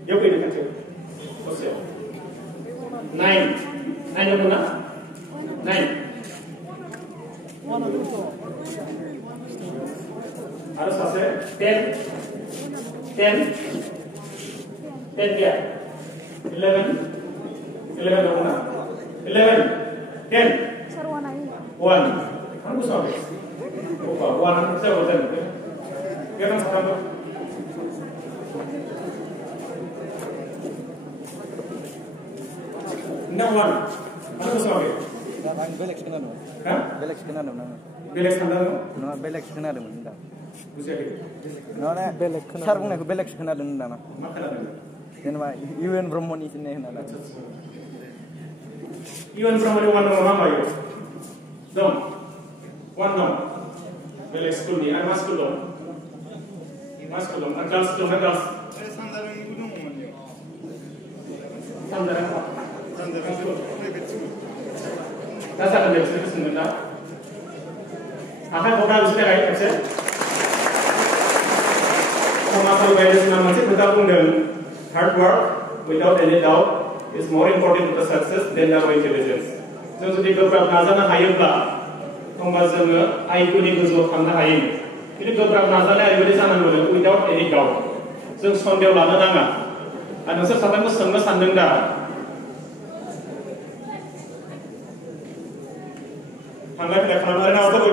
Yo fais des quartiers. Océan. 9. 9 apa nak? 9. Harus selesai. 10. 10. 10 क्या? 11. 11 apa nak? 11. 10. 1. Kamu sampai. Opa, 1 saya bosan. Kita kan sama. Now 1. Kamu sampai. Belek sekian dong. Hah? Belek sekian dong. Belek sandal no? Nah, belek sekian dong. Bukan gitu. Nah, belek. Sar bukan aku belek sekian dong. Makan ada. Yang mana? UN Brahmoni sini nana. UN Brahmoni 1 nama apa itu? Dom. 1 dom. Belek school ni. Ada school dom. Mas school dom. Girls school na girls. Sandaran gunung mana? Sandaran apa? Sandaran school. Dah sangat belek school sebentar. Akan buka usai lagi apa sih? Sama kalau guys nama sih kita pun hard work without any doubt is more important to the success than our intelligence. So jadi beberapa nazarnya hayatlah, kembali semua IQ ni kuzo kanda hayat. Jadi beberapa nazarnya ada di sana dulu without any doubt. So sondel lana danga. Anu sih sampai mus semua sandeng dah. Anda tidak kenal ada apa tu?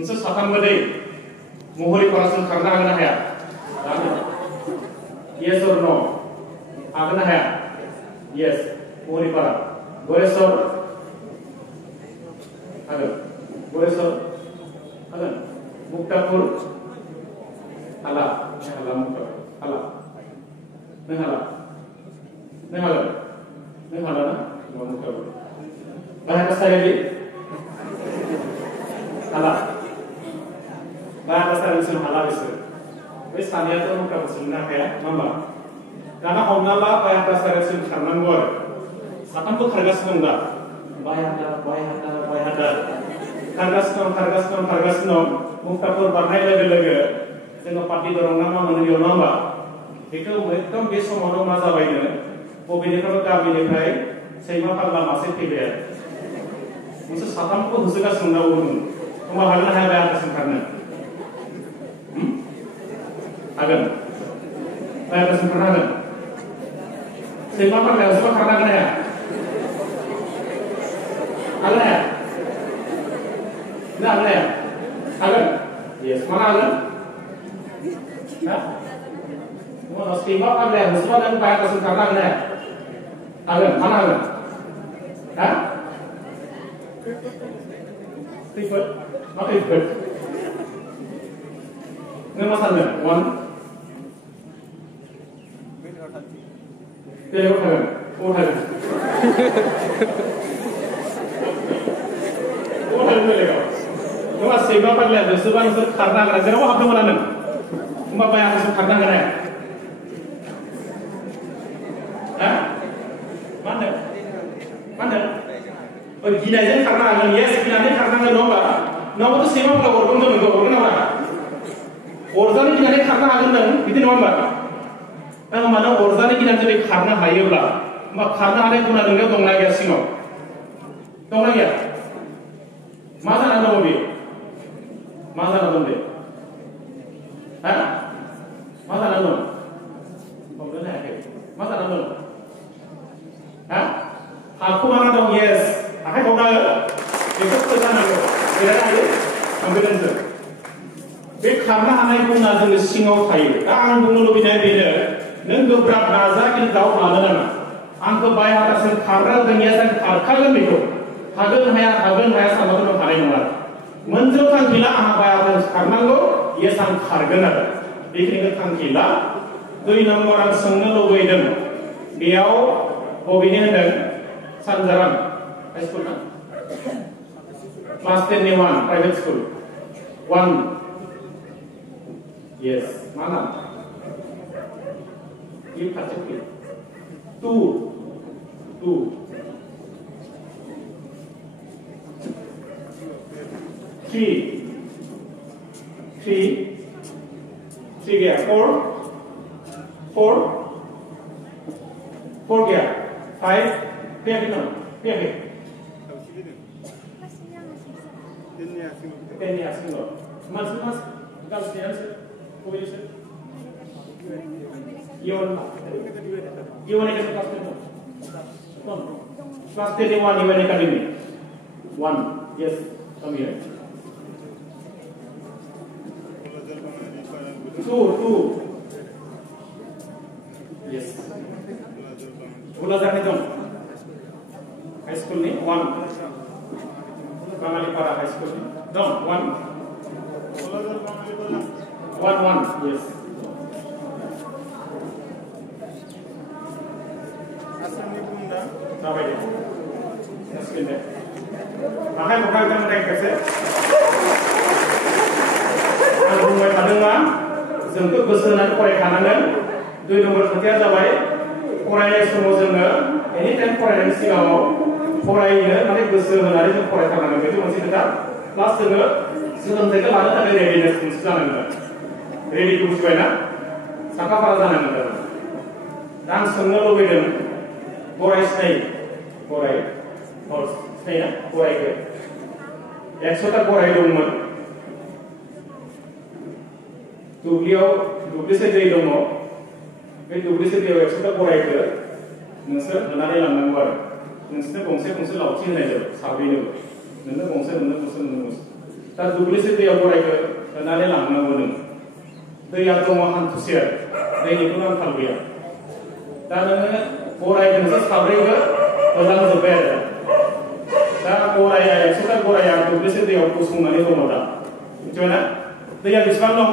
Unsur sakam berdei. Muhuri parasun karena agna है yes or no agna है yes मुहरी para Goreshwar अगर गोरेश्वर अगर मुक्तापुर अला अला मुक्तापुर अला नहीं हाला ना मुक्तापुर बाहर का सारे अला bahasa Indonesia halal itu. Wes tanya tu muka bersunnah ya, nama. Karena homnala bahasa Indonesia karena gor. Sakan tu harga senengga. Bayar ada. Harga seneng. Muka pun barnai lagi. Sehingga parti dorong nama menuju nama. Itu mereka besok mau masa baiknya. Mobil itu kami dikai. Sehingga kalau masih tidak. Musuh sakan tu khususnya senengga urun. Kemahalan ada bahasa karena. Agan, saya akan sempurna. Siapa yang semua karena kena ya? Agan ya? Tidak agan ya? Agan? Yes, mana agan? Hah? Mau siapa agan ya? Semua dan saya akan karena kena ya? Agan, mana agan? Hah? Ribet? Apa ribet? Ini masalahnya, 1. Tengok kan, orang mereka. Cuma siapa pernah lihat sesuatu yang karena kerana jadi apa tu mana? Cuma banyak sesuatu karena kerana. Hah? Mana? Oh gila je karena kerana. Yes, gila je karena kerana. Nama tu siapa pernah orang tu orang orang. Orang ni gila je karena kerana. Itu nama. Ang mana orang ni kita jadi karena hayat lah, mak karena ada guna dengan dong lagi asing dong lagi, mana ada mobil, mana ada mobil, hah, mana ada mobil ni, mana ada mobil, hah, aku mana dong yes, aku dong lagi, itu tu sana tu, ada lagi, ambulans, be karena anak pun nazar singau hayat, ang bungu lebih dari नों गोब्राब नाजा कि दाउ लानो नाङा आंखौ बाय हाथासिम खारग्रा जोंनियाजों खारखागोन बेखौ हागोन हाया सानबाथ' नों हानाय नङा मोनसेल' थांखि ला आंहा बाय हाथासिम खारनांगौ येस आं खारगोन आरो बेखिनिखौ थांखि ला 2 नम्बर आं सोंनो लुबैदों बेयाव बबेनि होनदों सानजाराम हाइ स्कुल ना क्लास 10 नि 1 प्राइभेट स्कुल 1 येस मा नाम You cut it. 2. 3 गया 4 4 गया 5 फैयाखै नामा फैयाखै 10 नि हारसिंल' मानसि गावसिनि आन्सार बबेनिसो Even Academy class 10 Even Academy 1 yes come here 2 yes Bulajar dong high school ni 1 Bangalipara high school ni dong 1 yes Asal ni bunda sampai deh masukin deh makanya bukan kita mereka sih aku buat padahal जोंखौ गोसो होनानै फरायखानांगोन 2 number खोथाया जाबाय फरायनाय समाव जोङो एनि time फरायनायनि सिगाङाव फरायनो माने गोसो होनानै जों फरायथारनांगोन बेथ' मोनसे खोथा प्लास जोङो सोलोंथाइखौ लानो थाखाय रेडिनेस मोनसे जानांगोन रेडिखौ बुजिबायना साखाफारा जानांगोन दा आं सोंनो लुबैदों गराय सिनायो गराय हर्स सिनायोना गरायखौ 100टा गराय दंमोन दुब्लिसे दै दङ बे दुब्लिसे दैयाव 100टा गरायखौ नोंसोर होनानै लांनांगौ आरो नोंसोरनो गंसे लावथि होनाय जाबाय साब्रैनो नोंनो गंसे दा दुब्लिसे दैयाव गरायखौ होनानै लांनांगौ नों दैया दङ हान्थुसे दैनिखौनो आंखाल गैया दा नोङो गरायजोंसो साब्रैबो होलांजोब्बाय आरो दा गराया 100टा गराया दुब्लिसे दैयाव गसंनानै दङ दा मिथिबायना दैया बेसेबां दं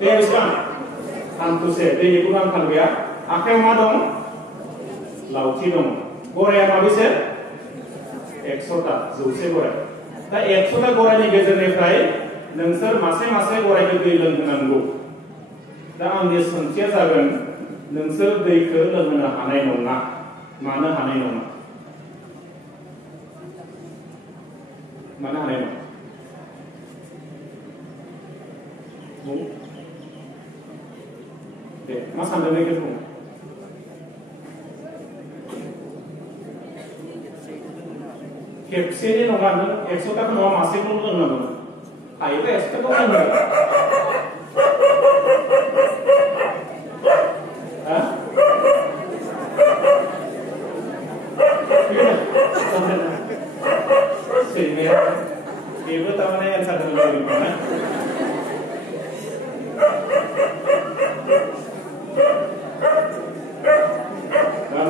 दैया बेसेबां हान्थुसे दैनिखौनो आंखाल गैया आखायाव मा दं लावथि दं गराया माबेसे 100टा 100 गराय दा 100टा गरायनि गेजेरनिफ्राय नोंसोर मासे गरायखौ दै लोंहोनांगौ दा आंनि सोंथिया जागोन नोंसोर दैखौ लोंहोनो हानाय नङा मानो हानाय नङा दे मा सानदों बेखौ बुं खेबसेनि नङा नों 100टाखौ नङा मासेखौल' लोंनांगौ हायोबा 100टाखौ लोंनांगौ बेबो तारमाने एन्सार होनो लुबैदों ना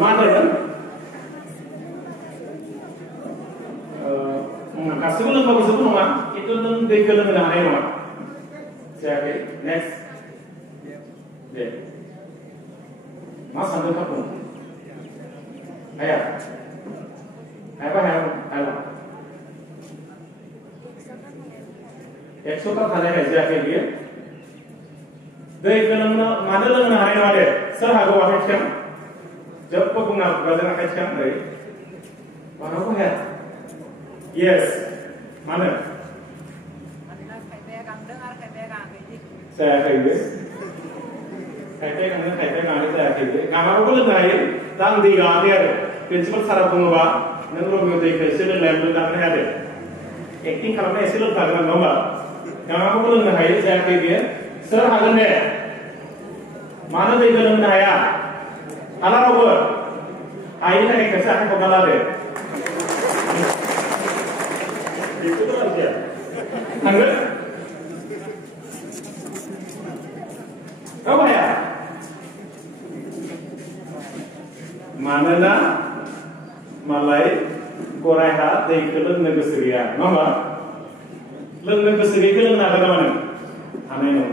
मा होनदों गासैबो लोंबाबो जेबो नङा खिन्थु नों दैखौ लोंहोनो हानाय नङा जायाखै नेक्स्ट दे मा सानदों थाब बुं हायाबा 100टा थानायखाय जायाखै बियो दैखौ मानो लोंनो हानाय नङा दे सोर हागौ आखाइ थिखां जेबो बुंना खुगाजों आखाइ थिखां ओरै मानावबो हाया yes मानो जायाखै बे खायफाया गांदों खायफाया गाङाखै जायाखै बे गाङाबो लोंनो हायो दा आं दै गाङाखै आरो प्रिन्सिपाल सारा बुङोबा नों रबियाव दैखौ एसे लोंनो हाया दे एक्टिं खालामनाय एसे लोंखागोन नङा होमबा गाङाबो लोंनो हायो जायाखै बेयो सोर हागोन दे मानो दैखौ लोंनो हाया हाला रावबो हायिनि थाखाय खेबसे आखाइ खबना ला दे बेखौथ' आरोखिया थांगोन रावबो हाया मानोना मालाय गरायहा दैखौ लोंनो गोसो गैया नङा होमबा लोंनो गोसो गैयैखौ लोंनो हागोन नामा नों हानाय नङा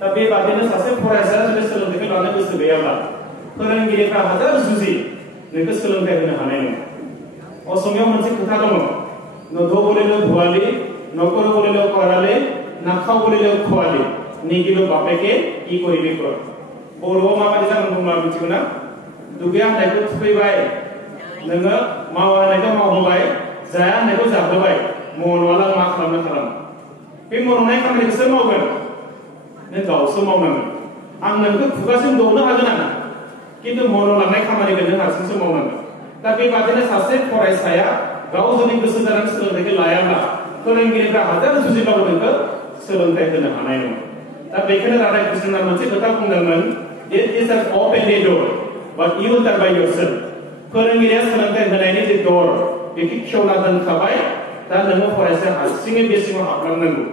दा बेबादिनो सासे फरायसाया जुदि सोलोंथाइखौ लानो गोसो गैयाब्ला फोरोंगिरिफ्रा हाजार जुजि नोंखौ सोलोंथाइ होनो हानाय नङा असमियाव मोनसे खोथा दङ न'ध बोलिलेও भुৱালি न'कर बोलिलेও कराले नाखाव बोलिलेও खवाली निगिलो बापेके इ करिबि कर बर'आव माबायदि जागोन बुंब्ला मिथिगौ ना दुगैया होननायखौ थुखैबाय नोङो मावा होननायखौ मावहोबाय जाया होननायखौ जाहोबाय मन'आला मा खालाम बे मन'नाय खामानिखौ सोर मावगोन नों गावसो मावनांगोन आं नोंखौ खुगासिम दौनो हागोन आं किन्तु मन' लानाय खामानिखौ नों हारसिंसो मावनांगोन दा बेबादिनो सासे फरायसाया गाव जुदि गोसो जानानै सोलोंथाइखौ लायाब्ला फोरोंगिरिफ्रा हाजार जुजिबाबो नोंखौ सोलोंथाइ होनो हानाय नङा दा बेखायनो राधा कृष्णआ मोनसे खोथा बुंदोंमोन it is an open door but you are by yourself फोरोंगिरिया सोलोंथाइ होनायनि जे दर बेखौ खेवना दोनखाबाय दा नोङो फरायसाया हारसिङै बे सिङाव हाबलांनांगौ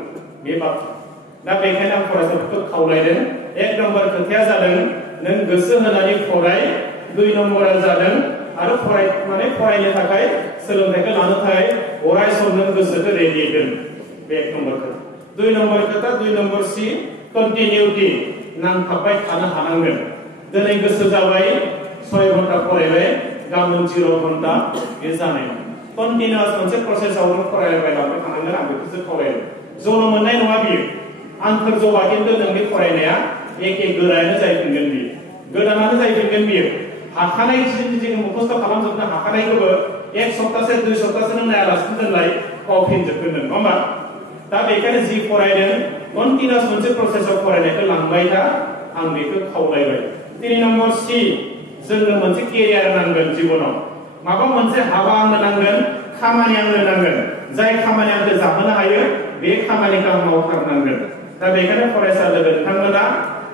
बे बाथ्रा दा बेखायनो आं फरायसाफोरखौ खावलायदों एक नम्बर खोथाया जादों नों गोसो होनानै फराय दुइ नम्बरा जादों आरो फरायनो थाखाय सोलोंथाइखौ लानो थाखाय अराय सम नों गोसोखौ रेडि दोन बे एक नम्बर खोथा दुइ नम्बर सी कन्टिनिउटि नांथाबबाय थानो हानांगोन दिनै गोसो जाबाय 6 घन्टा फरायबाय गाबोन 0 घन्टा बे जानाय नङा कन्टिनिउस मोनसे प्रसेसआव नों फरायबाय लांबाय थानांगोन आं बेखौसो खावलायदों जनो मोननाय नङा बियो आंखोर जबा खिन्थु नोंनि फरायनाया एखे गोरायानो जायफिनगोन बियो गोदानानो जायफिनगोन बियो हाखानाय जों मुखस्थ खालामजोबनो हाखानायखौबो एक सप्ताहसे 2 सप्ताहसे नों नायालासिनो दोनलाय फावफिनजोबगोन नों नङा होमबा दा बेखायनो जि फरायदों कन्टिनिउस मोनसे प्रसेसआव फरायनायखौ लांबाय था आं बेखौ खावलायबाय 3 नम्बर सी जोंनो मोनसे केरियार नांगोन जिबनाव माबा मोनसे हाबा आंनो नांगोन खामानि आंनो नांगोन जाय खामानि आंखौ जाहोनो हायो बे खामानिखौ आं मावथारनांगोन दा बेखायनो फरायसा लोगो नोंथांमोना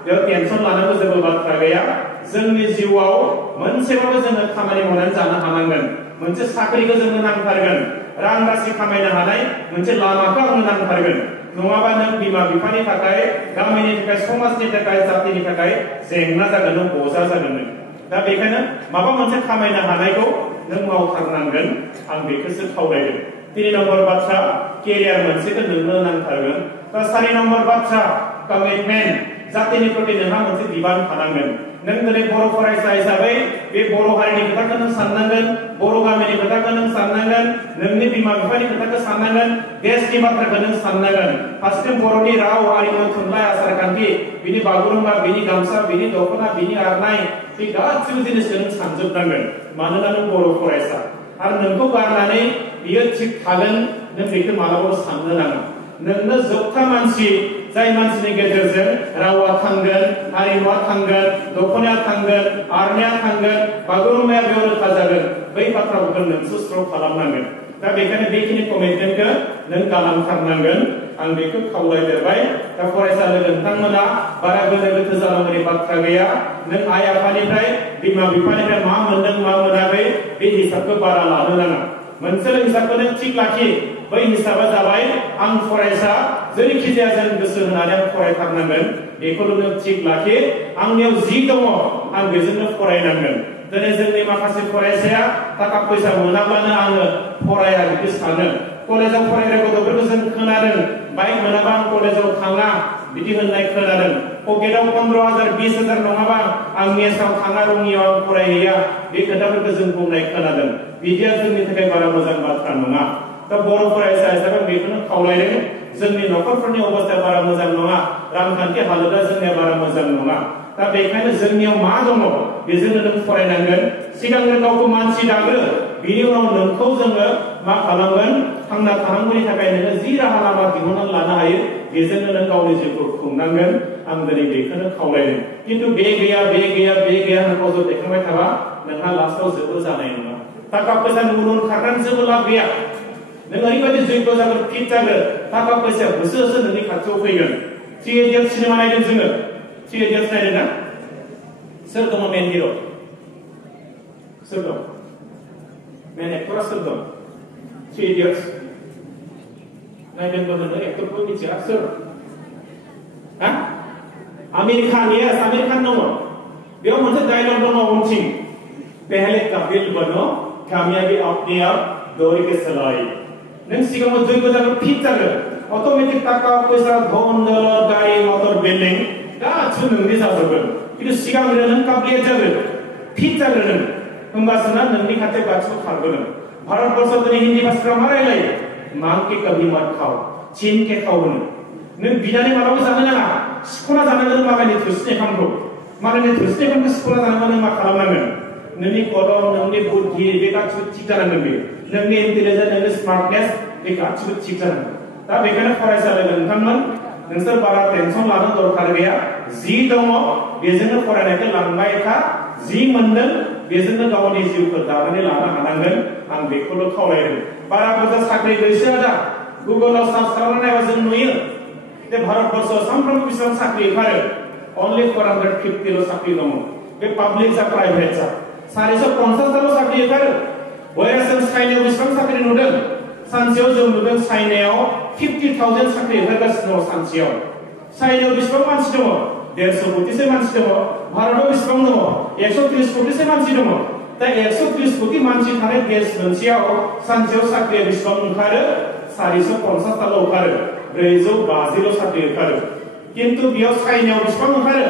बेयाव टेनसन लानांगौ जेबो बाथ्रा गैया जोंनि जिउआव मोनसेबाबो जोङो खामानि मावनानै जानो हानांगोन मोनसे साख्रिखौ जोंनो नांथारगोन रां राशि खामायनो हानाय मोनसे लामाखौ आंनो नांथारगोन नङाबा नों बिमा बिफानि थाखाय गामिनि थाखाय समाजनि थाखाय जातिनि थाखाय जेंना जागोन नों बजा जागोन नों दा बेखायनो माबा मोनसे खामायनो हानायखौ नों मावथारनांगोन आं बेखौसो खावलायदों 3 नम्बर बाथ्रा केरियार मोनसेखौ नोंनो नांथारगोन दा 4 नम्बर बाथ्रा कमिटमेन्ट जातिनि प्रति नोंहा मोनसे बिबान थानांगोन नों दिनै बर' फरायसा हिसाबै बे बर' हारिनि खोथाखौ नों साननांगोन बर' गामिनि खोथाखौ नों साननांगोन नोंनि बिमा बिफानि खोथाखौ साननांगोन देशनि बाथ्राखौ नों साननांगोन फारसेथिं बर'नि राव हारिमु थुनलाइ आसार खान्थि बिनि बागुरुम्बा बिनि गामसा बिनि दख'ना बिनि आरनाय बे गासिबो जिनिसखौ नों सानजोबनांगोन मानोना नों बर' फरायसा आरो नोंखौ गारनानै बियो थिग थागोन नों बेखौ मालाबाबो साननो नाङा नोंनो जोबथा मानसि जाय मानसिनि गेजेरजों रावा थांगोन हारिमुआ थांगोन दख'नाया थांगोन आरनाया थांगोन बागुरुम्बाया बेयाव रोखा जागोन बै बाथ्राफोरखौ नोंसो स्ट्र' खालामनांगोन दा बेखायनो बेखिनि कमिटमेन्टखौ नों खालामथारनांगोन आं बेखौ खावलायदेरबाय दा फरायसा लोगो नोंथांमोना बारा गोनो गोथो जानांगौनि बाथ्रा गैया नों आइ आफानिफ्राय बिमा बिफानिफ्राय मा मोनदों मा मोनाखै बे हिसाबखौ बारा लानो नाङा मोनसेल' हिसाबखौ नों थिग लाखि बै हिसाबा जाबाय आं फरायसा जेरैखि जाया जों गोसो होनानै आं फरायथारनांगोन बेखौल' नों थिग लाखि आंनियाव जि दङ आं बेजोंनो फरायनांगोन दिनै जोंनि माखासे फरायसाया थाखा फैसा मोनाब्लानो आङो फराया बिदि सानो कलेजाव फरायग्रा गथ'फोरखौ जों खोनादों बाइक मोनाबा आं कलेजाव थाङा बिदि होननाय खोनादों पकेटाव 15,000 20,000 नङाबा आं मेसाव थाङा रङियाव आं फरायहैया बे खोथाफोरखौ जों बुंनाय खोनादों बिदिया जोंनि थाखाय बारा मोजां बाथ्रा नङा दा बर' फरायसा हिसाबै बेखौनो खावलायदों जोंनि न'खरफोरनि अबस्थाया बारा मोजां नङा रांखान्थि हालोदा जोंनिया बारा मोजां नङा दा बेखायनो जोंनियाव मा दङ बेजोंनो नों फरायनांगोन सिगांनो गावखौ मानसि दाग्रो बिनि उनाव नोंखौ जोङो मा खालामगोन थांना थानांगौनि थाखाय नोङो जि राहा लामा दिहुननानै लानो हायो बेजोंनो नों गावनि जिउखौ खुंनांगोन आं दिनै बेखौनो खावलायदों खिन्थु बे गैया होनना गावजों देखायबाय थाबा नोंहा लास्टआव जेबो जानाय नङा थाखा फैसा उन खारनानै जेबो लाब गैया नों ओरैबायदि जैग जागोन फिट जागोन थाखा फैसाया होसो होसो नोंनि खाथियाव फैगोन 3 इडियट्स सिनेमा नायदों जोङो 3 इडियट्स नायदों ना सोर दङ मेन हिर' सोर दं मेन एक्टरा सोर दं 3 इडियट्स नायदोंबो होनो एक्टरखौ मिथिया सोर हा आमिर खान यस आमिर खान दङ बेयाव मोनसे डायलग दङ उनथिं पहले कपिल बनो कामयाबी अपने आप दौड़ के चलाए नों सिगाङाव जैग जागोन फिट जागोन अट'मेटिक थाखा फैसा धन दौलत गारि मटर बिल्डिं गासिबो नोंनि जाजोबगोन खिन्थु सिगांग्रो नों काब्लियत जागोन फिट जागोन नों होमबासो ना नोंनि खाथियाव गासिबो खारगोन भारतबर्षआव दिनै हिन्दी भाषायाव मा रायलायो मांग के कभी मत खाओ छीन के खाओ होनो नों बिनानै मालाबा जानो नाङा सिख'ना जानांगोन मालायनि थोरसिनि ओंखामखौ मालायनि थोरसिनि ओंखामखौ सिख'ना जानांगोन नों मा खालामनांगोन नोंनि कलम नोंनि बुद्धि बे गासिबो थिग जानांगोन बेयो नोंनि इन्टेलिजेन्स नोंनि स्मार्टनेस बे गासिबो थिग जानांगोन दा बेखायनो फरायसा लोगो नोंथांमोन नोंसोर बारा टेनसन लानो दरकार गैया जि दङ बेजोंनो फरायनायखौ लांबाय था जि मोनदों बेजोंनो गावनि जिउखौ दानानै लानो हानांगोन आं बेखौल' खावलायदों बारा बुरजा साख्रि गैसोआ दा गुगलाव सार्च खालामनानै नायबा जों नुयो जे भारतबर्षआव सानफ्रोमबो बेसेबां साख्रि ओंखारो only 450 साख्रि दङ बे पाब्लिक जा प्राइभेट जा 450 साख्रि ओंखारो बया जों चाइनायाव बेसेबां साख्रि नुदों सानसेयाव जों नुदों चाइनायाव 50,000 साख्रि ओंखारगासिनो दङ सानसेयाव चाइनायाव बेसेबां मानसि दङ 150 कोटिसो मानसि दङ भारताव बेसेबां दङ 130 कोटिसो मानसि दङ दा 130 कोटि मानसि थानाय देश मोनसेयाव सानसेयाव साख्रिया बेसेबां ओंखारो 450 ताल' ओंखारो 450 साख्रि ओंखारो किन्तु बेयाव चाइनायाव बेसेबां ओंखारो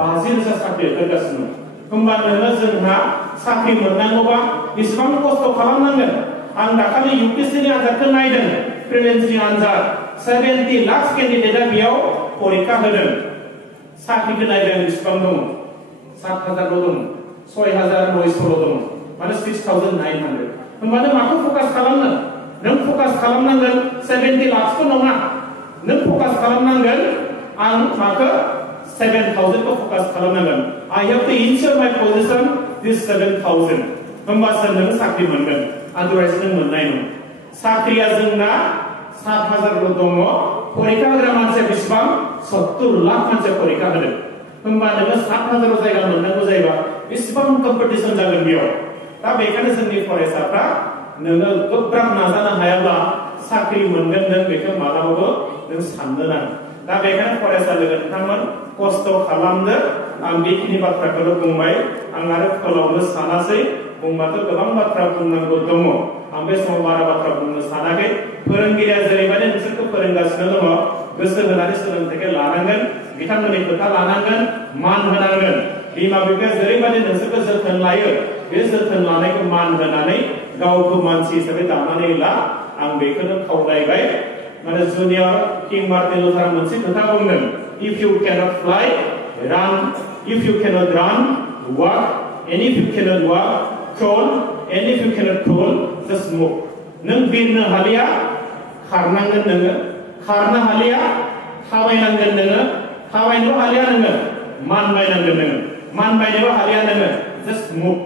50,000 साख्रि ओंखारगासिनो होमबा नोङो जोंहा साख्रि मोननांगौबा बेसेबां खस्थ' खालामनांगोन आं दाखालि यूपीएससी नि आनजादखौ नायदों प्रिलिम्सनि आनजाद 70 लाख केन्डिडेटआ बेयाव परीक्षा होदों साख्रिखौ नायदों बेसेबां दङ 7,000 ल' दङ 6,900 दङ माने 6,900 होमबा नों माखौ फकास खालामनो नों फकास खालामनांगोन 70 लाखखौ नङा नों फकास खालामनांगोन आं माखौ 7,000 को focus खालामनांगन I have to ensure my position this 7,000 होमबासो नों साख्रि मोनगोन अदरवाइज नों मोननाय नङा साख्रिया जोंना 7,000 ल' दङ परीक्षा होग्रा मानसिया बेसेबां 70 लाख मानसिया परीक्षा होदों होमबा नोङो 7,000 जायगा मोननांगौ जायोबा बेसेबां कम्पिटिशन जागोन बेयाव दा बेखायनो जोंनि फरायसाफ्रा नोङो गोब्राब नाजानो हायाब्ला साख्रि मोनगोन नों बेखौ मालाबाबो नों साननो नाङा दा बेखायनो फरायसा लोगो नोंथांमोन खस्थ' खालामदो आं बेखिनि बाथ्राखौल' बुंबाय आं आरो फोलावनो सानासै बुंबाथ' गोबां बाथ्रा बुंनांगौ दङ आं बे समाव बारा बाथ्रा बुंनो सानाखै फोरोंगिरिया जेरैबायदि नोंसोरखौ फोरोंगासिनो दङ गोसो होनानै सोलोंथाइखौ लानांगोन बिथांमोननि खोथा लानांगोन मान होनांगोन बिमा बिफाया जेरैबायदि नोंसोरखौ जोथोन लायो बे जोथोन लानायखौ मान होनानै गावखौ मानसि हिसाबै दानानै ला आं बेखौनो खावलायबाय माने जुनियर किं मार्टिन लुथार मोनसे खोथा बुंदों if you cannot fly run if you cannot run walk and if you cannot walk crawl and if you cannot crawl just move नों बिरनो हालिया खारनांगोन नोङो खारनो हालिया थाबायनांगोन नोङो थाबायनो हालिया नोङो मानबायनांगोन नोङो मानबायनोबो हालिया नोङो just move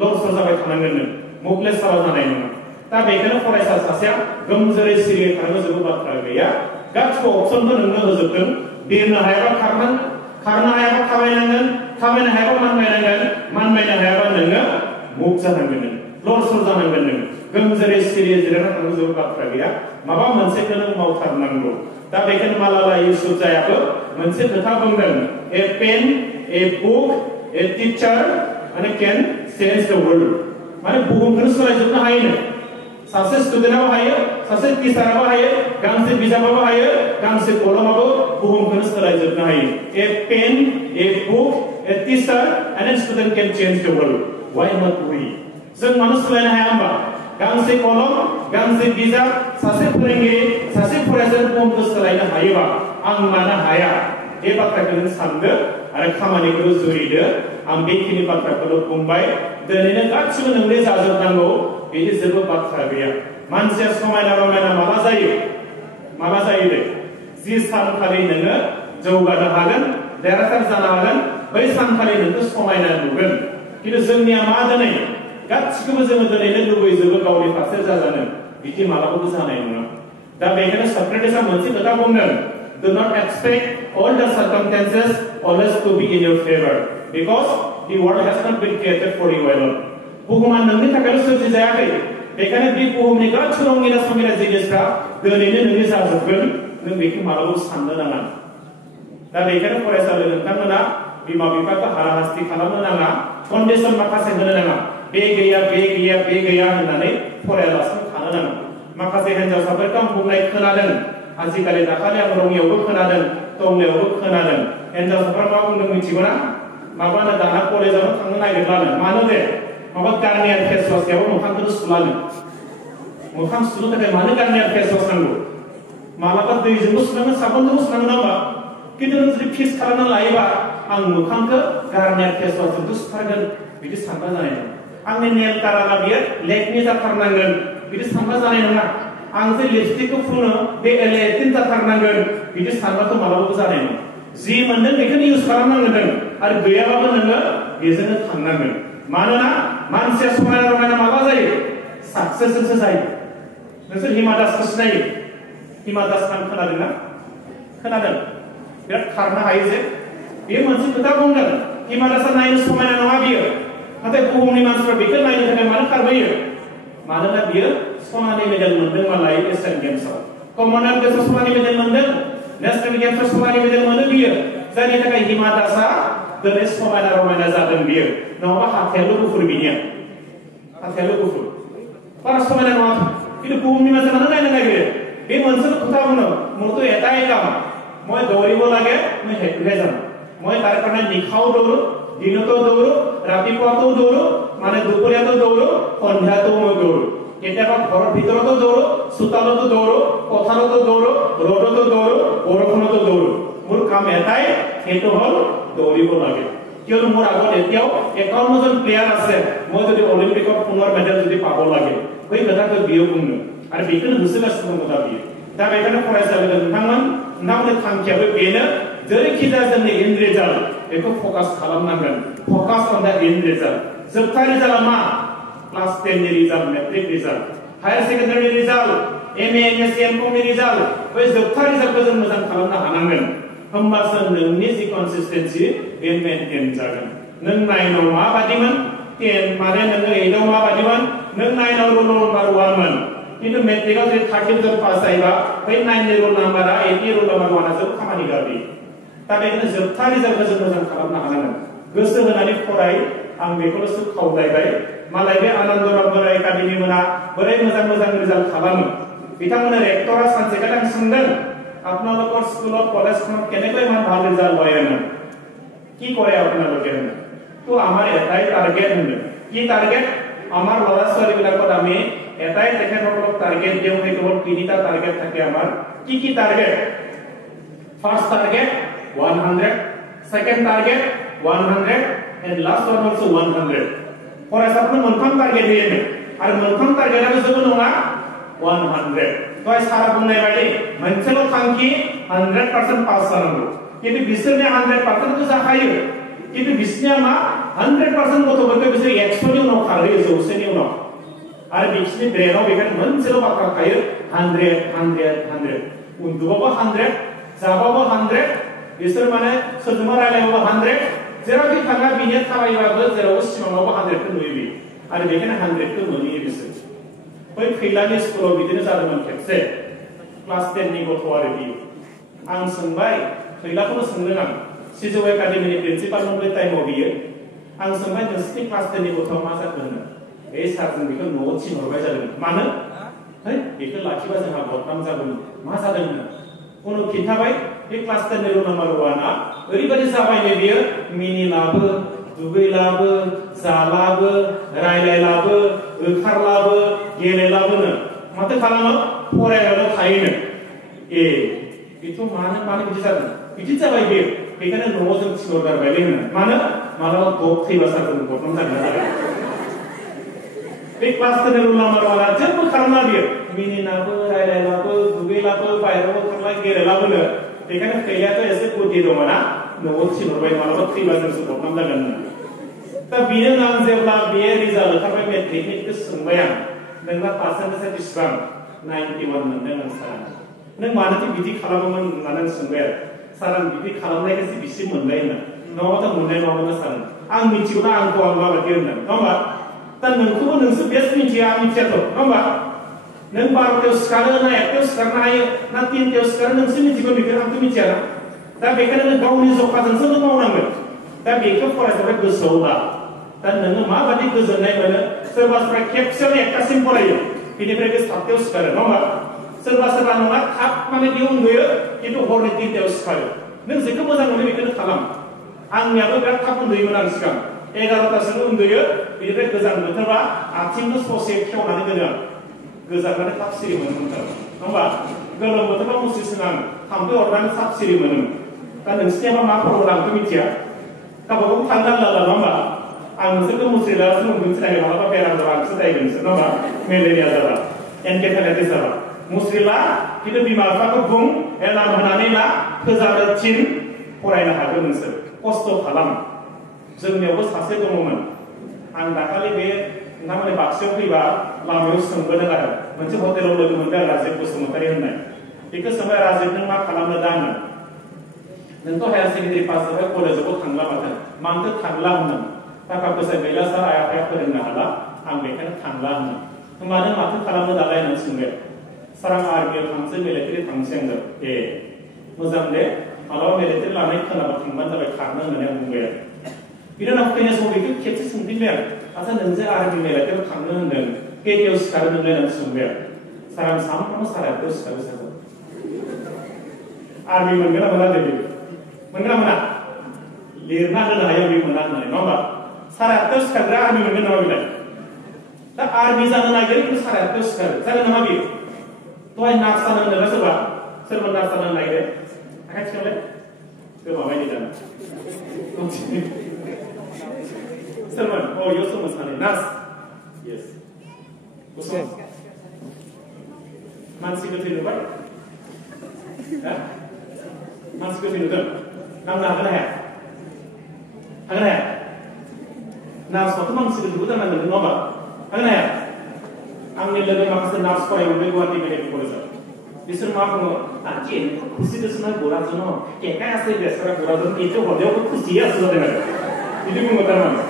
लरसर जाबाय थानांगोन नों मुभलेस जाबा जानाय नङा दा बेखायनो फरायसा सासेया गोमजोरै सिरियै थानांगौ जेबो बाथ्रा गैया गासिबो अपसनबो नोंनो होजोबदों बिरनो हायाबा खारनांगोन खारनो हायाबा थाबायनांगोन थाबायनो हायाबा मानबायनांगोन मानबायनो हायाबा नोङो मुभ जानांगोन नों लरसर जानांगोन नों गोमजोरै सिरियै जिरायना थानांगौ जेबो बाथ्रा गैया माबा मोनसेखौ नों मावथारनांगौ दा बेखायनो मालाला युसुफजायाबो मोनसे खोथा बुंदों a pen a book a teacher माने कैन चेंज द वर्ल्ड माने बुहुमखौनो सोलायजोबनो हायो सासे स्टुडेन्टआबो हायो सासे टीचाराबो हायो गांसे बिजाबाबो हायो गांसे कलमाबो बुहुमखौनो सोलायजोबनो हायो a pen a book a teacher and a student can change the world why not we जों मानो सोलायनो हाया होमबा गांसे कलम गांसे बिजाब सासे फोरोंगिरि सासे फरायसाया बुहुमखौ सोलायनो हायोबा आं मानो हाया बे बाथ्राखौ नों सानदो आरो खामानिखौ जुरिदो आं बेखिनि बाथ्राखौल' बुंबाय दिनैनो गासिबो नोंनि जाजोबनांगौ बिदि जेबो बाथ्रा गैया मानसिया समायना रमायना माला जायो दे जि सानखालि नोङो जौगानो हागोन देरहासार जानो हागोन बै सानखालि नोंखौ समायना नुगोन खिन्थु जोंनिया मा दिनै गासिखौबो जोङो दिनैनो लुबैजोबो गावनि फारसे जाजानो बिदि मालाबाबो जानाय नङा दा बेखायनो सक्रेटिसआ मोनसे खोथा बुंदों do not expect all the circumstances always to be in your favor because the world has not been created for you alone बुहुमा नोंनि थाखायल' सोरजिजायाखै बेखायनो बे बुहुमनि गासै रंगिना संगिना जिनिसफ्रा दिनैनो नोंनि जाजोबगोन नों बेखौ मालाबाबो साननो नाङा दा बेखायनो फरायसालि नोंथांमोना बिमा बिफाखौ हाराहास्ति खालामनो नाङा कन्डिसन माखासे होनो नाङा बे गैया होननानै फरायालासिनो थानो नाङा माखासे हिन्जावसाफोरखौ आं बुंनाय खोनादों आजिखालि दाखालि आं रङियावबो खोनादों टंलायावबो खोनादों हिन्जावसाफ्रा मा बुंदों मिथिगौ ना माबानो दाना कलेजावनो थांनो नागिरलानो मानो दे माबा गार्नियार फेस वाश गैयाबा मोखांखौनो सुलानो मोखां सुनो थाखाय मानो गार्नियार फेस वाश नांगौ मालाबा दैजोंबो सुनांगोन साबोनजोंबो सुनांगोन नङा होमबा खिन्थु नों जुदि फिक्स खालामना लायोबा आं मोखांखौ गार्नियार फेस वाशजोंथ' सुथारगोन बिदि सानबा जानाय नङा आंनि नेल कालारा बियो लेकनि जाथारनांगोन बिदि सानबा जानाय नङा आं जे लिपस्टिकखौ फुनो बे L18 जाथारनांगोन बिदि सानबाथ' मालाबाबो जानाय नङा जि मोनदों बेखौनो इउज खालामनांगोन आरो गैयाबाबो नोङो बेजोंनो थांनांगोन मानोना मानसिया समायना रमायना माबा जायो साक्सेसजोंसो जायो नोंसोर हिमा दासखौ सिनायो हिमा दास नाम खोनादोंना खोनादों बिराद खारनो हायो जे बेयो मोनसे खोथा बुंदों हिमा दासआ नायनो समायना नङा बियो नाथाय बुहुमनि मानसिफ्रा बेखौ नायनो थाखाय मानो खारबोयो मानोना बियो सनानि मेडेल मोनदों मालाय एशियान गेम्सआव कमनवेल्थ गेम्सआव सनानि मेडेल मोनदों नेशनेल गेम्सआव सनानि मेडेल मोनो बियो जायनि थाखाय हिमा दासआ दिनै समायना रमायना जादों बियो नङाबा हाथायाल' गुफुर बिनिया हाथायाल' गुफुर बारा समायना नङा কিন্তু বুহুমনি মাঝে মানে নাই নাগে এই মনসৰ কথা বনো মোৰটো এটাই কাম মই দৌৰিব লাগে মই হেতুহে জানো মই তাৰ কাৰণে নিখাও দৌৰো দিনতো দৌৰো ৰাতিপুৱাতো দৌৰো মানে দুপৰীয়াতো দৌৰো সন্ধিয়াতো মই দৌৰো কেতিয়াবা ঘৰৰ ভিতৰতো দৌৰো চোতালতো দৌৰো পথাৰতো দৌৰো ৰ'দতো দৌৰো বৰষুণতো দৌৰো মোৰ কাম এটাই সেইটো হ'ল দৌৰিব লাগে কিয়নো মোৰ আগত এতিয়াও 51 জন প্লেয়াৰ আছে মই যদি অলিম্পিকত পুনৰ মেডেল যদি পাব লাগে बै खोथाखौ बियो बुंनो आरो बेखौनो होसोगासिनो दङ दा बियो दा बेखायनो फरायसालि नोंथांमोननि थांखियाबो बेनो जेरैखि जाया जोंनि एन्ड रिजाल्ट बेखौ फकास खालामनांगोन फकास अन द एन्ड रिजाल्ट जोबथा रिजाल्टआ मा क्लास 10 नि result matric result higher secondary result MA MSc MCom नि रिजाल्ट बै जोबथा रिजाल्टखौ जों मोजां खालामनो हानांगोन होमबासो नोंनि जि कन्सिस्टेन्सि बे मेनटेन जागोन नों नाइनआव माबादिमोन 10 माने नोङो 8आव माबादिमोन नों 9आव रोल नम्बर 1 मोन किन्तु मेट्रिकआव जे 30 जन पास जायोबा बै 9 नि रोल नम्बरआ 8 नि रोल नम्बर 1 आ जोबोद खामानि गारबोयो दा बेखायनो जोबथा रिजाल्टखौ जों मोजां खालामनो हानांगोन गोसो होनानै फराय आं बेखौल'सो खावलायबाय मालाय बे आनन्दराम बर' एकाडेमि मोना बोरै मोजां मोजां रिजाल्ट खालामो बिथांमोना रेक्टरा सानसेखालि आं सोंदों আপোনালোকৰ স্কুলত কলেজখনত কেনেকৈ ইমান ভাল ৰিজাল্ট হয় কি কৰে আপোনালোকে তো আমাৰ এটাই টাৰ্গেট হলো কি টাৰ্গেট আমাৰ ল'ৰা ছোৱালীবিলাকত আমি এটাই তেখেতসকলক টাৰ্গেট দিওঁ সেইটো হ'ল তিনিটা টাৰ্গেট থাকে আমাৰ কি target first target 100 second target 100 and last one also 100 फरायसाफोरनो मोनथाम टार्गेट होयो आरो मोनथाम टार्गेटआबो जेबो नङा 100 तो सारा बुंनाय बायदि मोनसेल' थांखि 100% पास जानांगौ किन्तु बिसोरनि 100% तो जाखायो किन्तु बिसनिया मा 100% गथ'फोरखौ बिसोर 100 नि उनाव खारहोयो 100 नि उनाव आरो बिसोरनि ब्रेनाव बेखायनो मोनसेल' बाथ्रा थायो 100 100 100 उन्दुबाबो 100 जाबाबो 100 बिसोर माने सोरजोंबा रायलायबाबो 100 जेरावखि थाङा बिनिया थाबायबाबो जेरावबो सिमाङावबो 100 खौ नुयो बि आरो बेखायनो 100 खौ मोनहैयो बिसोर बै फैलानि स्कुलाव बिदिनो जादोंमोन खेबसे क्लास 10 नि गथ' आरो बि आं सोंबाय फैलाखौनो सोंदों आं सिजौ एकाडेमिनि प्रिन्सिपाल मोनब्ला टाइमाव बियो आं सोंबाय नोंसिनि क्लास 10 नि गथ'आ मा जाखो होनो ए सारजों बेखौ न'आव थिनहरबाय जादों मानो है बेखौ लाखिबा जोंहा बदनाम जागोन मा जादों होनो उनाव खिन्थाबाय बे क्लास 10 नि रोल नम्बर 1 आ ओरैबायदि जाबायनो बियो मिनिलाबो दुगैलाबो जालाबो रायलायलाबो ओंखारलाबो गेलेलाबोनो माथो खालामो फरायाल' थायोनो ए बेथ' मानो बिदि जादों बिदि जाबाय बेयो बेखायनो न'आव जों थिनहरगारबायलै होनो मानो मालाबा दब थैबा सारजों बदनाम जागोन बे क्लास 10 नि रोल नम्बर 1 आ जेबो खालामला बियो मिनिनाबो रायलायलाबो दुगैलाबो बाहेराव ओंखारला गेलेलाबोनो बेखायनो फैलायाथ' एसे बुद्धि दङना न'आव थिनहरबाय मालाबा थैबा जोंसो बदनाम जागोन दा बिनो आं जेब्ला बे रिजाल्ट ओंखारबाय मेट्रिकनिखौ सोंबाय आं नोंना पार्सेन्टेजआ बेसेबां 91 मोनदों आं सार नों मानोथो बिदि खालामोमोन होननानै आं सोंबाय आरो सार आं बिदि खालामनायखायसो बिसि मोनबाय होनना नङाबाथ' मोननाय नङामोन सार आं मिथिगौना आंखौ आं माबायदि होनना नङा होमबा दा नोंखौबो नोंसो बेस्ट मिथिया आं मिथियाथ' नङा होमबा नों 12टायाव सिखारो ना 1टायाव सिखारनो हायो ना 3टायाव सिखारो नोंसो मिथिगौ बेखौ आंथ' मिथियाना दा बेखायनो नों गावनि जखाजोंसो नों मावनांगोन दा बेखौ फरायसाफ्रा गोसोआव ला दा नोङो माबायदि गोजोननाय मोनो सोरबा सोरबा खेबसेयावनो 1टासिम फरायो बेनिफ्राय बे 7टायाव सिखारो नङा होमबा सोरबा सोरबा नङा थाब माने बे उन्दुयो खिन्थु हरनि 3टायाव सिखारो नों जेखौ मोजां मोनो बेखौनो खालाम आंनियाबो बिराद थाब उन्दुयोमोन आं सिगां 11टासिम उन्दुयो बेनिफ्राय गोजां बोथोरबा आथिंखौ ससे खेवनानै दोनो आं गोजांनानै थाब सिरि मोनोमोन नङा होमबा गोलोम बोथोराव मुस्रि सोङो आं थाम्फै अरनानै थाब सिरि मोनोमोन दा नोंसिनियाबा मा खबर आंथ' मिथिया गावबागाव थांनो नांला नङा होमबा आं नोंसोरखौ मुस्रि लागासिनो उन्दुनो सिनाय मालाबा बेराम जाबा आंसो दायगोन नोंसोर नङा होमबा मेलेरिया जाबा एनकेफेलाइटिस जाबा मुस्रि ला खिन्थु बिमा बिफाखौ बुं एलार्म होनानै ला फोजानो थिन फरायनो हागोन नोंसोर खस्थ' खालाम जोंनियावबो सासे दङमोन आं दाखालि बे नोंथांमोननि बाक्सायाव फैबा लामायाव सोंबोदों आरो मोनसे हटेलाव लोगो मोनदों राजिब बसुमतारी होननाय बेखौ सोंबाय राजिब नों मा खालामनो दा होनना नोंथ' हायार सेकेन्डारि पास जाबाय कलेजावबो थांला माथो मानोथो थांला होनदों थाखा फैसा गैला सार आइ आफाया फोरोंनो हाला आं बेखायनो थांला होनदों होमबा नों माथो खालामनो दालाय होननानै सोंबाय सार आं आर्मियाव थांसै मिलिटारि थांसै आंजों ए मोजां दे मालाबा मिलिटारि लानाय खोनाबा थांबानो जाबाय खारनो होननानै आं बुंबाय आरो बिनि उनाव फैनाय समाव बेखौ खेबसे सोंफिनबाय आरो आच्छा नोंजों आर्मि मिलिटारियाव थांनो होनदों केटियाव सिखारो नोंलाय होननानै सोंबाय आरो सार आं सानफ्रामबो सारायआव सिखारो सार आर्मि मोनगोन ना मोना दे मोनगोन ना मोना लिरना होनो हायो बे मोना होननानै नङा होमबा सारायआव सिखारग्रा आर्मि मोनगोन नामा बेलाय दा आर्मि जानो नागिरो खिन्थु सारायआव सिखारो जागोन नामा बेयो दहाय नार्स जानो होनदोंना सोरबा नार्स जानो नागिरो आखाइ थिखांलाय गोमाबाय दाना सोरमोन अ इयाव सोरमोन सानै नार्स यस मानसि गोथै नुबाय मानसि गोथै नुदों नामनो हागोन हाया नार्सआथ' मानसि गोथैखौ जानांगोन नङा होमबा हागोन हाया आंनि लोगो माखासे नार्स फरायबोबाय गुवाहाटी मेडिकेल कलेजाव बिसोर मा बुङो आंखि खुसि दसना गोराजों केका आसे बेसरा गोराजों एसे हरदेयावबो खुसि आसो जादों आरो बिदि बुङो थारमाने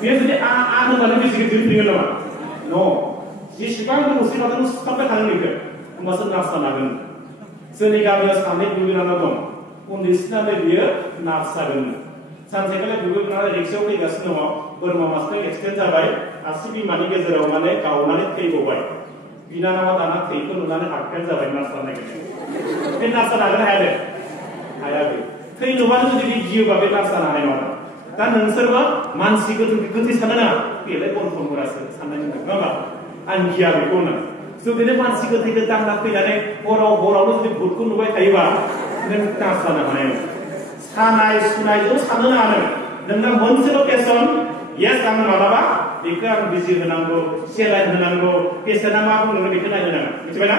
बेयो जुदि आ होनबानो बेसे गिदिर फैगोन नामा न' जेसेबां खुसि लादों सुथाबबाय थागोन बेखौ होमबासो नार्स जानो हागोन जोंनि गामियाव सानै बिबोनाना दं उन्दैसिनानो बियो नार्स जागोन सानसेखालि बिबोनाना रिक्सायाव फैगासिनो दङ बोरमा मासखौ एक्सिडेन्ट जाबाय आसि बिमानि गेजेराव माने गावनानै थैबावबाय बिनानावा दाना थैखौ नुनानै हार्टफेल जाबाय नार्स जानो नागिरदों बे नार्स जानो हागोन हाया दे हाया बे थै नुबानो जुदि बे गियोबा बे नार्स जानो हानाय नङा दा नोंसोरबो मानसि गोथै सानो नाङा बेलाय गन्थंफोरासो साननाय नङा होमबा आं गिया बेखौ होनना जुदि मानसि गोथैखौ दांना फैनानै हरावनो जुदि भुतखौ नुबाय थायोबा नों नार्स जानो हानाय नङा सानाय सुनायजों सानो नाङा नोंना मोनसेल' पेसन येस आं मालाबा बेखौ आं बिजि होनांगौ सेलाइन होनांगौ पेसेन्टआ मा बुंनो बेखौ नायनो नाङा मिथिबायना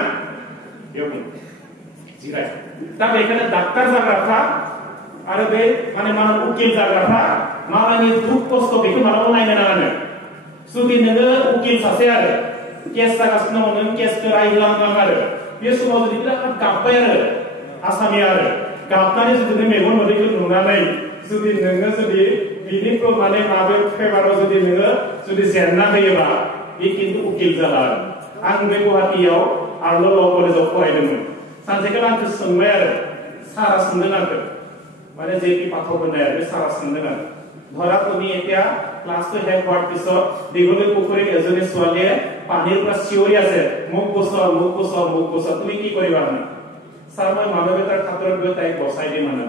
बेयाव बुं जिराय दा बेखायनो डाक्टार जाग्राफ्रा आरो बे माने मा होनो उकिल जाग्राफ्रा मालायनि दुख खस्थ बेखौ मालाबा नायनो नाङानो जुदि नोङो उकिल सासे आरो केस जागासिनो दङ नों केसखौ रायलांनां आरो बे समाव जुदि बिराद गाबबाय आरो आसामिया आरो गाबनानै जुदि नों मेगन मोदैखौ नुनानै जुदि नोङो जुदि बिनिखौ माने माबे फेभाराव जुदि नोङो जुदि जेनना होयोबा बे खिन्थु उकिल जाला आरो आं बे गुवाहाटीयाव आर्ल' ल' कलेजाव फरायदोंमोन सानसेखालि आंखौ सोंबाय आरो सारा सोंदों आंखौ माने जे.पी. पाठक होननाय आरो बे सारा सोंदों आरो ধৰা তুমি এতিয়া ক্লাছটো শেষ হোৱাৰ পিছত দীঘলী পুখুৰীত এজনী ছোৱালীয়ে পানীৰ পৰা চিঞৰি আছে মোক বচোৱা তুমি কি কৰিবা মানে ছাৰ মই মানৱতাৰ খাতিৰত গৈ তাইক বচাই দিম মানে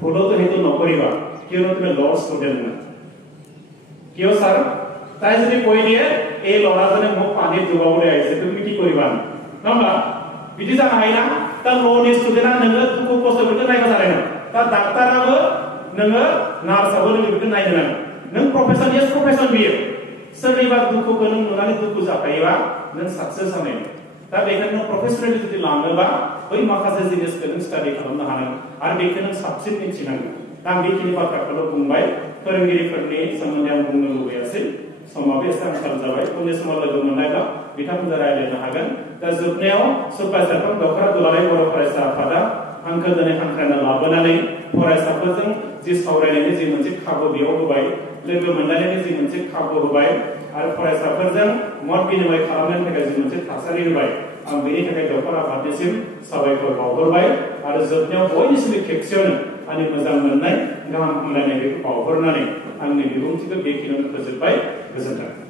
ভুলতো সেইটো নকৰিবা কিয়নো তুমি ল ষ্টুডেণ্ট না কিয় ছাৰ তাই যদি কৈ দিয়ে এই ল'ৰাজনে মোক পানীত ডুবাবলৈ আহিছে তুমি কি কৰিবা নহবা বিধি জানা হাই না তাৰ ল'নি ষ্টুডেণ্টआ नोङो दुखु खस्थ'फोरखौ नायनो जानाय नङा दा डाक्टाराबो नोङो नार्सआबो नों बेखौ नायनो नाङा नों प्रफेसन येस प्रफेसन बियो सोरनिबा दुखुखौ नों नुनानै दुखु जाफायोबा नों साक्सेस जानाय दा बेखायनो प्रफेसनेलि जुदि लाङोबा बै माखासे जिनिसखौ नों स्टाडि खालामनो हानांगोन आरो बेखौ नों साबसिन मिथिनांगोन दा आं बेखिनि बाथ्राखौल' बुंबाय फोरोंगिरिफोरनि सोमोन्दै आं बुंनो लुबैयासै समाबो एसे आंखाल जाबाय उननि समाव लोगो मोननायब्ला बिथांमोनजों रायज्लायनो हागोन दा जोबनायाव सुपारसारफोर दखरा दुलाराय बर' फरायसा आफादा आंखौ दिनै हांख्रायना लाबोनानै फरायसाफोरजों जि सावरायनायनि जि मोनसे खाबु बेयाव होबाय लोगो मोनलायनायनि जि मोनसे खाबु होबाय आरो फरायसाफोरजों मत बिनिमय खालामनायनि थाखाय जि मोनसे थासारि होबाय आं बेनि थाखाय दखरा आफादनिसिम साबायखर बावहरबाय आरो जोबनायाव बयनिसिमबो खेबसेयावनो आंनि मोजां मोननाय गाहाम हामलायनाय बेखौ बावहरनानै आंनि बिबुंथिखौ बेखिनियावनो फोजोबबाय गोजोन्थों